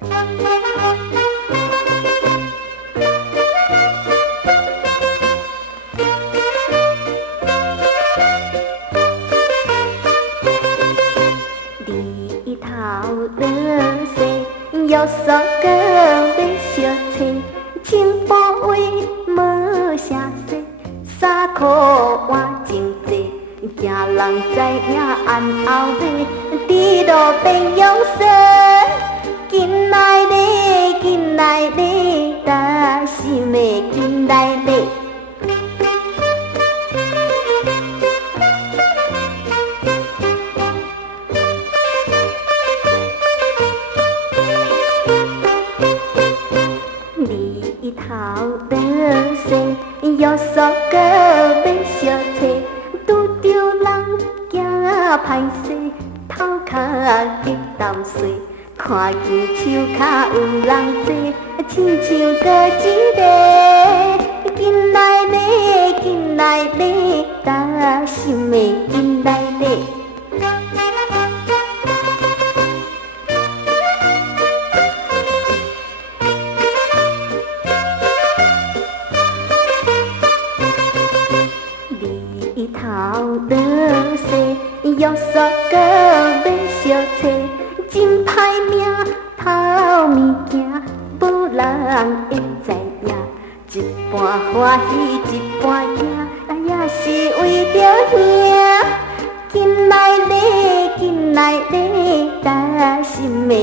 日头落西，约束个要相找，青布鞋无啥洗，衫裤换真济，惊人知影按后尾，伫路边养生。紧来咧，紧来咧，担心的紧来咧。日头落西，约束个要相找，拄着人行歹势，头壳激淡水，看见树骹有人坐，亲像过一个，紧来咧，紧来咧，担心的紧来咧。日头落西，约束个要相找，真歹命，偷物件，无人会知影。一半欢喜，一半惊，也是为着兄。紧来咧，紧来咧，担心的